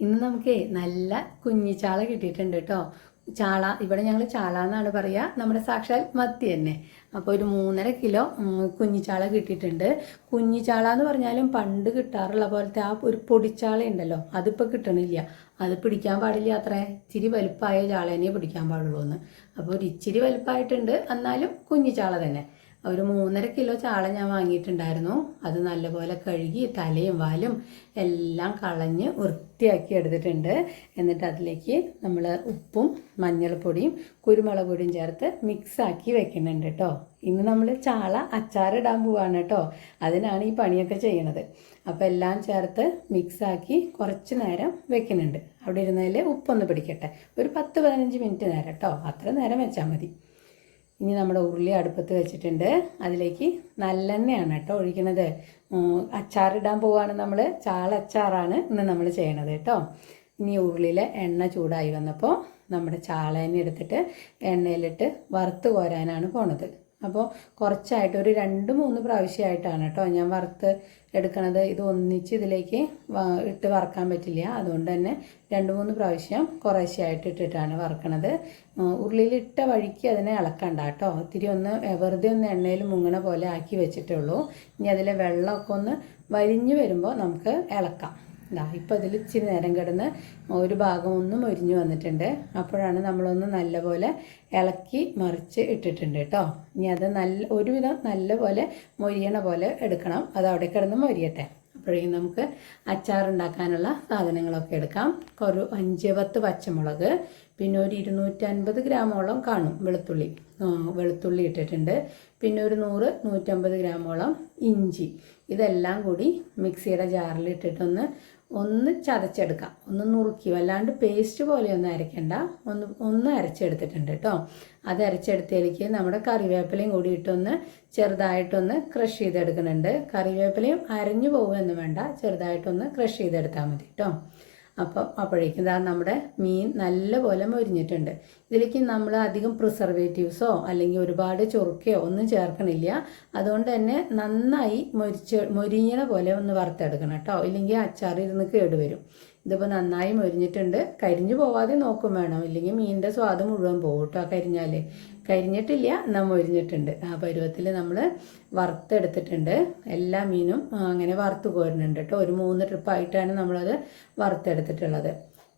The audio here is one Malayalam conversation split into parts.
ഇന്ന് നമുക്ക് നല്ല കുഞ്ഞിച്ചാള കിട്ടിയിട്ടുണ്ട് കേട്ടോ. ചാള ഇവിടെ ഞങ്ങൾ ചാള എന്നാണ് പറയുക, നമ്മുടെ സാക്ഷാൽ മത്തി തന്നെ. അപ്പോൾ ഒരു 3.5 കിലോ കുഞ്ഞിച്ചാള കിട്ടിയിട്ടുണ്ട്. കുഞ്ഞിച്ചാള എന്ന് പറഞ്ഞാലും പണ്ട് കിട്ടാറുള്ള പോലത്തെ ആ ഒരു പൊടിച്ചാള ഉണ്ടല്ലോ, അതിപ്പോൾ കിട്ടണില്ല. അത് പിടിക്കാൻ പാടില്ല അത്രേ. ഇച്ചിരി വലുപ്പമായ ചാളേനെ പിടിക്കാൻ പാടുള്ളൂ എന്ന്. അപ്പോൾ ഒരു ഇച്ചിരി വലുപ്പമായിട്ടുണ്ട്, എന്നാലും കുഞ്ഞിച്ചാള തന്നെ. ഒരു 3.5 കിലോ ചാള ഞാൻ വാങ്ങിയിട്ടുണ്ടായിരുന്നു. അത് നല്ലപോലെ കഴുകി തലയും വാലും എല്ലാം കളഞ്ഞ് വൃത്തിയാക്കി എടുത്തിട്ടുണ്ട്. എന്നിട്ട് അതിലേക്ക് നമ്മൾ ഉപ്പും മഞ്ഞൾപ്പൊടിയും കുരുമുളക് പൊടിയും ചേർത്ത് മിക്സാക്കി വെക്കുന്നുണ്ട് കേട്ടോ. ഇന്ന് നമ്മൾ ചാള അച്ചാറിടാൻ പോവാണ് കേട്ടോ. അതിനാണ് ഈ പണിയൊക്കെ ചെയ്യണത്. അപ്പോൾ എല്ലാം ചേർത്ത് മിക്സാക്കി കുറച്ച് നേരം വെക്കുന്നുണ്ട്. അവിടെ ഇരുന്നതിൽ ഉപ്പൊന്ന് പിടിക്കട്ടെ. ഒരു 10-15 മിനിറ്റ് നേരം കേട്ടോ, അത്ര നേരം വെച്ചാൽ മതി. ഇനി നമ്മുടെ ഉരുളി അടുപ്പത്ത് വെച്ചിട്ടുണ്ട്. അതിലേക്ക് നല്ലെണ്ണയാണ് കേട്ടോ ഒഴിക്കുന്നത്. അച്ചാറിടാൻ പോവുകയാണ് നമ്മൾ. ചാള അച്ചാറാണ് ഇന്ന് നമ്മൾ ചെയ്യണത് കേട്ടോ. ഇനി ഉരുളിയിലെ എണ്ണ ചൂടായി വന്നപ്പോൾ നമ്മുടെ ചാളേനെ എടുത്തിട്ട് എണ്ണയിലിട്ട് വറുത്ത് കോരാനാണ് പോണത്. അപ്പോൾ കുറച്ചായിട്ട് ഒരു 2-3 പ്രാവശ്യമായിട്ടാണ് കേട്ടോ ഞാൻ വറുത്ത് എടുക്കണത്. ഇത് ഒന്നിച്ച് ഇതിലേക്ക് ഇട്ട് വറക്കാൻ പറ്റില്ല. അതുകൊണ്ട് തന്നെ 2-3 പ്രാവശ്യം കുറേശ്ശെയായിട്ട് ഇട്ടിട്ടാണ് വറക്കണത്. ഉരുളിയിലിട്ട വഴിക്ക് അതിനെ ഇളക്കണ്ട കേട്ടോ. ഇത്തിരി ഒന്ന് വെറുതെ ഒന്ന് എണ്ണയിൽ മുങ്ങണ പോലെ ആക്കി വെച്ചിട്ടുള്ളൂ. ഇനി അതിലെ വെള്ളമൊക്കെ ഒന്ന് വലിഞ്ഞു വരുമ്പോൾ നമുക്ക് ഇളക്കാം. ഇപ്പോൾ അതിൽ ഇച്ചിരി നേരം കിടന്ന് ഒരു ഭാഗം ഒന്ന് മൊരിഞ്ഞു വന്നിട്ടുണ്ട്. അപ്പോഴാണ് നമ്മളൊന്ന് നല്ലപോലെ ഇളക്കി മറിച്ച് ഇട്ടിട്ടുണ്ട് കേട്ടോ. ഇനി അത് ഒരുവിധം നല്ലപോലെ മൊരിയണ പോലെ എടുക്കണം. അത് അവിടെ കിടന്ന് മൊരിയട്ടെ. അപ്പോഴേക്കും നമുക്ക് അച്ചാറുണ്ടാക്കാനുള്ള സാധനങ്ങളൊക്കെ എടുക്കാം. ഒരു 5-10 പച്ചമുളക്, പിന്നെ ഒരു 250 ഗ്രാമോളം കാണും വെളുത്തുള്ളി ഇട്ടിട്ടുണ്ട്. പിന്നെ ഒരു 100-150 ഗ്രാമോളം ഇഞ്ചി. ഇതെല്ലാം കൂടി മിക്സിയുടെ ജാറിൽ ഇട്ടിട്ടൊന്ന് ചതച്ചെടുക്കാം. ഒന്ന് നുറുക്കി, വല്ലാണ്ട് പേസ്റ്റ് പോലെ ഒന്നും അരയ്ക്കണ്ട, ഒന്ന് അരച്ചെടുത്തിട്ടുണ്ട് കേട്ടോ. അത് അരച്ചെടുത്തതിലേക്ക് നമ്മുടെ കറിവേപ്പിലയും കൂടി ഇട്ടൊന്ന് ചെറുതായിട്ടൊന്ന് ക്രഷ് ചെയ്തെടുക്കുന്നുണ്ട്. കറിവേപ്പിലയും അരഞ്ഞു പോകുമെന്ന് വേണ്ട, ചെറുതായിട്ടൊന്ന് ക്രഷ് ചെയ്തെടുത്താൽ മതി കേട്ടോ. അപ്പോഴേക്കും ഇതാ നമ്മുടെ മീൻ നല്ലപോലെ മൊരിഞ്ഞിട്ടുണ്ട്. ഇതിലേക്ക് നമ്മൾ അധികം പ്രിസർവേറ്റീവ്സോ അല്ലെങ്കിൽ ഒരുപാട് ചൊറുക്കയോ ഒന്നും ചേർക്കണില്ല. അതുകൊണ്ട് തന്നെ നന്നായി മൊരിഞ്ഞണ പോലെ ഒന്ന് വറുത്തെടുക്കണം കേട്ടോ. ഇല്ലെങ്കിൽ അച്ചാറിരുന്ന് കേടുവരും. ഇതിപ്പോൾ നന്നായി മൊരിഞ്ഞിട്ടുണ്ട്. കരിഞ്ഞു പോവാതെ നോക്കും വേണം, ഇല്ലെങ്കിൽ മീനിൻ്റെ സ്വാദ് മുഴുവൻ പോകും കേട്ടോ. കരിഞ്ഞിട്ടില്ല, എന്നാൽ മൊരിഞ്ഞിട്ടുണ്ട്. ആ പരുവത്തിൽ നമ്മൾ വറുത്തെടുത്തിട്ടുണ്ട്. എല്ലാ മീനും അങ്ങനെ വറുത്ത് കോരുന്നുണ്ട് കേട്ടോ. ഒരു 3 ട്രിപ്പായിട്ടാണ് നമ്മളത് വറുത്തെടുത്തിട്ടുള്ളത്.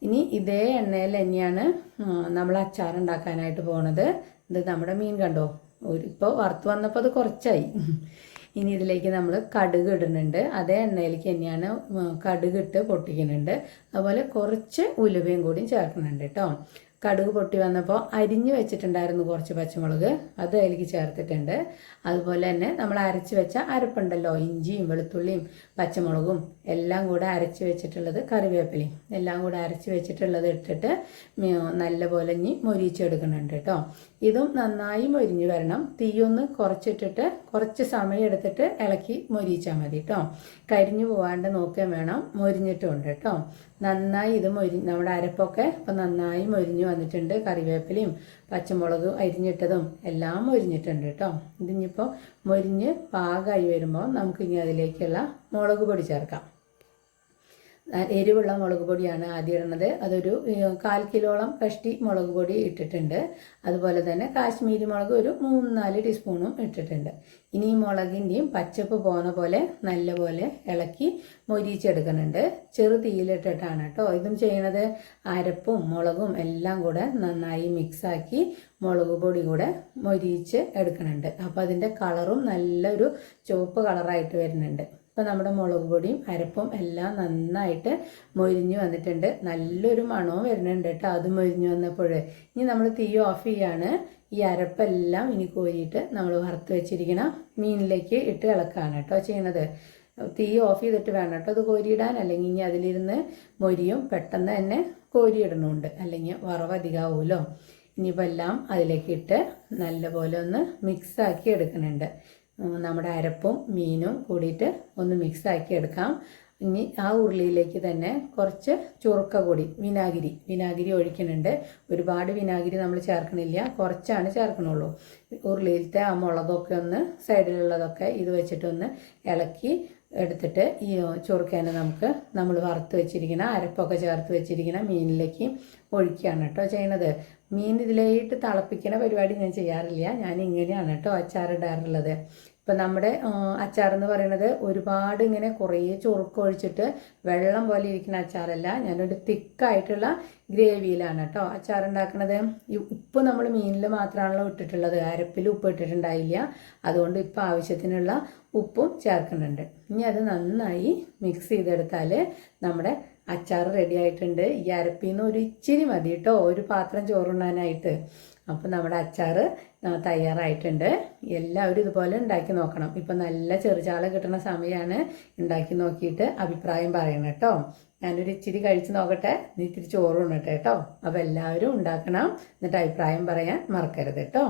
ഇനി ഇതേ എണ്ണയിൽ തന്നെയാണ് നമ്മൾ അച്ചാറുണ്ടാക്കാനായിട്ട് പോണത്. ഇത് നമ്മുടെ മീൻ കണ്ടോ, ഇപ്പോൾ വറുത്ത് വന്നപ്പോൾ അത് കുറച്ചായി. ഇനി ഇതിലേക്ക് നമ്മൾ കടുക് ഇടുന്നുണ്ട്. അതേ എണ്ണയിലേക്ക് തന്നെയാണ് കടുകിട്ട് പൊട്ടിക്കുന്നുണ്ട്. അതുപോലെ കുറച്ച് ഉലുവയും കൂടി ചേർക്കുന്നുണ്ട് കേട്ടോ. കടുക് പൊട്ടി വന്നപ്പോൾ അരിഞ്ഞു വെച്ചിട്ടുണ്ടായിരുന്നു കുറച്ച് പച്ചമുളക്, അത് അതിലേക്ക് ചേർത്തിട്ടുണ്ട്. അതുപോലെ തന്നെ നമ്മൾ അരച്ച് വെച്ച അരപ്പുണ്ടല്ലോ, ഇഞ്ചിയും വെളുത്തുള്ളിയും പച്ചമുളകും എല്ലാം കൂടെ അരച്ച് വെച്ചിട്ടുള്ളത്, കറിവേപ്പിലയും എല്ലാം കൂടെ അരച്ച് വെച്ചിട്ടുള്ളത് ഇട്ടിട്ട് നല്ലപോലെ ഇനി മൊരിച്ചെടുക്കുന്നുണ്ട് കേട്ടോ. ഇതും നന്നായി മൊരിഞ്ഞ് വരണം. തീയൊന്ന് കുറച്ചിട്ടിട്ട് കുറച്ച് സമയം എടുത്തിട്ട് ഇളക്കി മൊരിച്ചാൽ മതി കേട്ടോ. കരിഞ്ഞു പോകാണ്ട് നോക്കുകയും വേണം. മൊരിഞ്ഞിട്ടുമുണ്ട് കേട്ടോ. നന്നായി ഇത് നമ്മുടെ അരപ്പൊക്കെ ഇപ്പം നന്നായി മൊരിഞ്ഞ് വന്നിട്ടുണ്ട്. കറിവേപ്പിലയും പച്ചമുളക് അരിഞ്ഞിട്ടതും എല്ലാം മൊരിഞ്ഞിട്ടുണ്ട് കേട്ടോ. ഇതിനിപ്പോൾ മൊരിഞ്ഞ് പാകമായി വരുമ്പോൾ നമുക്കിനി അതിലേക്കുള്ള മുളക് പൊടി ചേർക്കാം. എരിവുള്ള മുളക് പൊടിയാണ് ആദ്യം ഇടുന്നത്. അതൊരു 1/4 കിലോളം കഷ്ടി മുളക് പൊടി ഇട്ടിട്ടുണ്ട്. അതുപോലെ തന്നെ കാശ്മീരി മുളക് ഒരു 3-4 ടീസ്പൂണും ഇട്ടിട്ടുണ്ട്. ഇനി ഈ മുളകിൻ്റെയും പച്ചപ്പ് പോകുന്ന പോലെ നല്ലപോലെ ഇളക്കി മൊരിച്ചെടുക്കുന്നുണ്ട്. ചെറു തീയിലിട്ടിട്ടാണ് കേട്ടോ ഇതും ചെയ്യണത്. അരപ്പും മുളകും എല്ലാം കൂടെ നന്നായി മിക്സാക്കി മുളക് പൊടി കൂടെ മൊരിച്ച് എടുക്കുന്നുണ്ട്. അപ്പോൾ അതിൻ്റെ കളറും നല്ലൊരു ചുവപ്പ് കളറായിട്ട് വരുന്നുണ്ട്. ഇപ്പോൾ നമ്മുടെ മുളക് പൊടിയും അരപ്പും എല്ലാം നന്നായിട്ട് മൊരിഞ്ഞ് വന്നിട്ടുണ്ട്. നല്ലൊരു മണവും വരുന്നുണ്ട് കേട്ടോ അത് മൊരിഞ്ഞ് വന്നപ്പോൾ. ഇനി നമ്മൾ തീ ഓഫ് ചെയ്യാണ്. ഈ അരപ്പെല്ലാം ഇനി കോരിയിട്ട് നമ്മൾ വറുത്ത് വെച്ചിരിക്കുന്ന മീനിലേക്ക് ഇട്ട് ഇളക്കാണ് കേട്ടോ ചെയ്യണത്. തീ ഓഫ് ചെയ്തിട്ട് വേണം കേട്ടോ അത് കോരിയിടാൻ, അല്ലെങ്കിൽ ഇനി അതിലിരുന്ന് മൊരിയും. പെട്ടെന്ന് തന്നെ കോരിയിടണമുണ്ട്, അല്ലെങ്കിൽ വറവ് അധികമാവുമല്ലോ. ഇനിയിപ്പോൾ എല്ലാം അതിലേക്ക് ഇട്ട് നല്ലപോലെ ഒന്ന് മിക്സാക്കി എടുക്കുന്നുണ്ട്. നമ്മുടെ അരപ്പും മീനും കൂടിയിട്ട് ഒന്ന് മിക്സാക്കി എടുക്കാം. ഇനി ആ ഉരുളിയിലേക്ക് തന്നെ കുറച്ച് ചുറുക്ക കൂടി വിനാഗിരി ഒഴിക്കുന്നുണ്ട്. ഒരുപാട് വിനാഗിരി നമ്മൾ ചേർക്കണില്ല, കുറച്ചാണ് ചേർക്കണുള്ളൂ. ഉരുളിയിലത്തെ ആ മുളകൊക്കെ ഒന്ന് സൈഡിലുള്ളതൊക്കെ ഇത് വെച്ചിട്ടൊന്ന് ഇളക്കി എടുത്തിട്ട് ഈ ചൊറുക്കേനെ നമ്മൾ വറുത്ത് വെച്ചിരിക്കുന്ന അരപ്പൊക്കെ ചേർത്ത് വെച്ചിരിക്കുന്ന മീനിലേക്ക് ഒഴിക്കുകയാണ് കേട്ടോ ചെയ്യണത്. മീൻ ഇതിലേട്ട് തിളപ്പിക്കുന്ന പരിപാടി ഞാൻ ചെയ്യാറില്ല. ഞാൻ ഇങ്ങനെയാണ് കേട്ടോ അച്ചാറിടാറുള്ളത്. ഇപ്പം നമ്മുടെ അച്ചാറെന്ന് പറയുന്നത് ഒരുപാട് ഇങ്ങനെ കുറേ ചൊറുക്കൊഴിച്ചിട്ട് വെള്ളം പോലെ ഇരിക്കുന്ന അച്ചാറല്ല. ഞാനൊരു തിക്കായിട്ടുള്ള ഗ്രേവിയിലാണ് കേട്ടോ അച്ചാറുണ്ടാക്കുന്നത്. ഈ ഉപ്പ് നമ്മൾ മീനിൽ മാത്രമാണല്ലോ ഇട്ടിട്ടുള്ളത്, അരപ്പിൽ ഉപ്പ് ഇട്ടിട്ടുണ്ടായില്ല. അതുകൊണ്ട് ഇപ്പം ആവശ്യത്തിനുള്ള ഉപ്പും ചേർക്കുന്നുണ്ട്. ഇനി അത് നന്നായി മിക്സ് ചെയ്തെടുത്താൽ നമ്മുടെ അച്ചാർ റെഡി ആയിട്ടുണ്ട്. ഈ അരപ്പിൽ നിന്ന് ഒരു ഇച്ചിരി മതി കേട്ടോ ഒരു പാത്രം ചോറുണ്ണാനായിട്ട്. അപ്പോൾ നമ്മുടെ അച്ചാർ തയ്യാറായിട്ടുണ്ട്. എല്ലാവരും ഇതുപോലെ ഉണ്ടാക്കി നോക്കണം. ഇപ്പം നല്ല ചെറുചാള കിട്ടുന്ന സമയമാണ്. ഉണ്ടാക്കി നോക്കിയിട്ട് അഭിപ്രായം പറയണം കേട്ടോ. ഞാനൊരു ഇച്ചിരി കഴിച്ച് നോക്കട്ടെ, നീ ഇത്തിരി ചോറ് ഉണ്ണട്ടെ കേട്ടോ. അപ്പോൾ എല്ലാവരും ഉണ്ടാക്കണം, എന്നിട്ട് അഭിപ്രായം പറയാൻ മറക്കരുത് കേട്ടോ.